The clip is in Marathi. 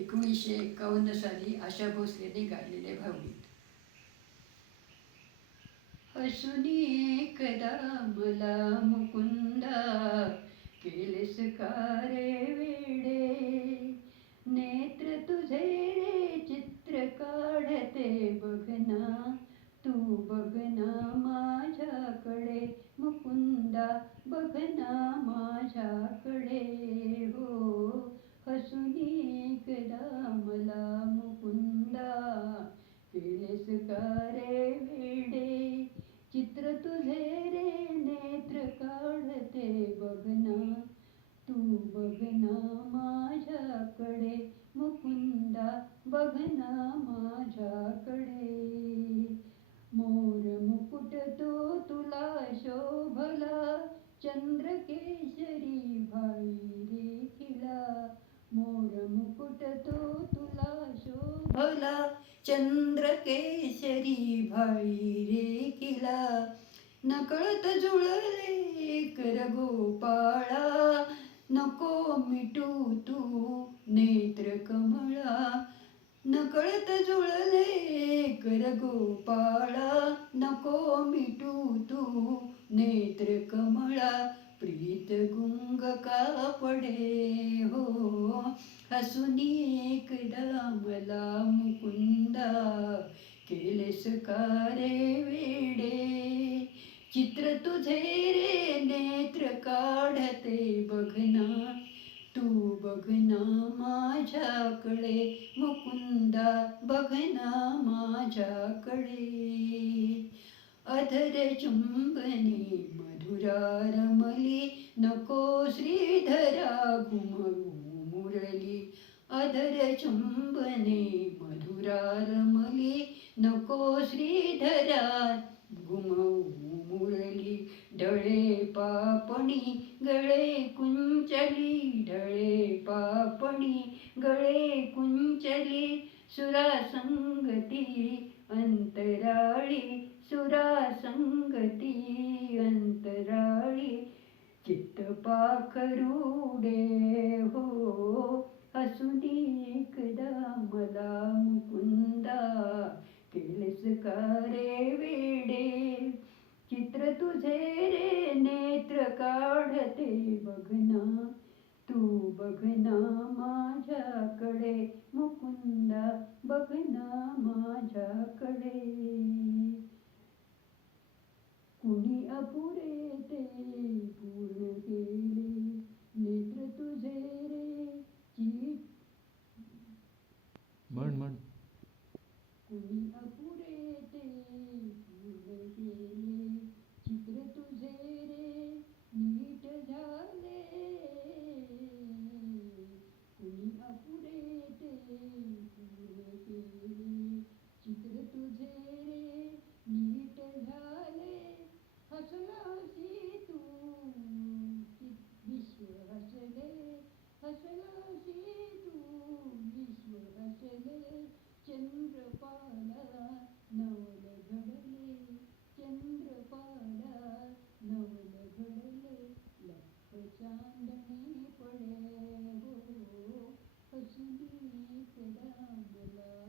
एकोणीसशे एकावन्न साली आशा भोसलेने गायलेले भावगीत. हसुनी एकदा मला मुकुंदा केलेस का रे वेडे नेत्र तुझे रे चित्र काढते बघना तू बघना माझ्याकडे मुकुंदा बघना माझ्याकडे हो हसुनी एकदा मला मुकुंदा केलेस का रे वेडे चित्र तुझे रे नेत्र काढते बघना तू बघना माझ्याकडे मुकुंदा बघना माझ्याकडे. मोर मुकुट तो तुला शोभला चंद्र केशरी भाई रे खिला मोर मुकुट तो तुला शोभला चंद्र केशरी भाई रे किला नकळत जुळले कर गोपाळा नको मिटू तू नकळत जुळले कर गोपाळा नको मिटू तू नेत्र कमळा प्रीत गुंग का पडे हो? हसुनी एकदा मला मुकुंदा केलेस का रे वेडे? चित्र तुझे रे नेत्र काढते बघना. बघना माझ्याकडे मुकुंदा बघना माझ्याकडे. अधर चुंबनी मधुरा रमली नको श्रीधरा घुमरू मुरली. अधर चुंबने मधुरा रमली नको श्रीधरा घुमऊ मुरली. डळे पापणी गळे कुंचली ढळे पापणी गळे कुंचली सुरा संगती अंतराळी सुरा संगती अंतराळी चित्त पाखरुडे हो हसुनी एकदा मला मुकुंदा केलेस का रे वेडे? चित्र तुझे रे काढते बघना तू बघना माझ्याकडे मुकुंदा बघना माझ्याकडे. कुणी अपुरे ते पूर्ण केले नेत्र तुझे रे चित म्हण म्हण. कुणी अपुरे దండని పొడవు పశుని పెదాములా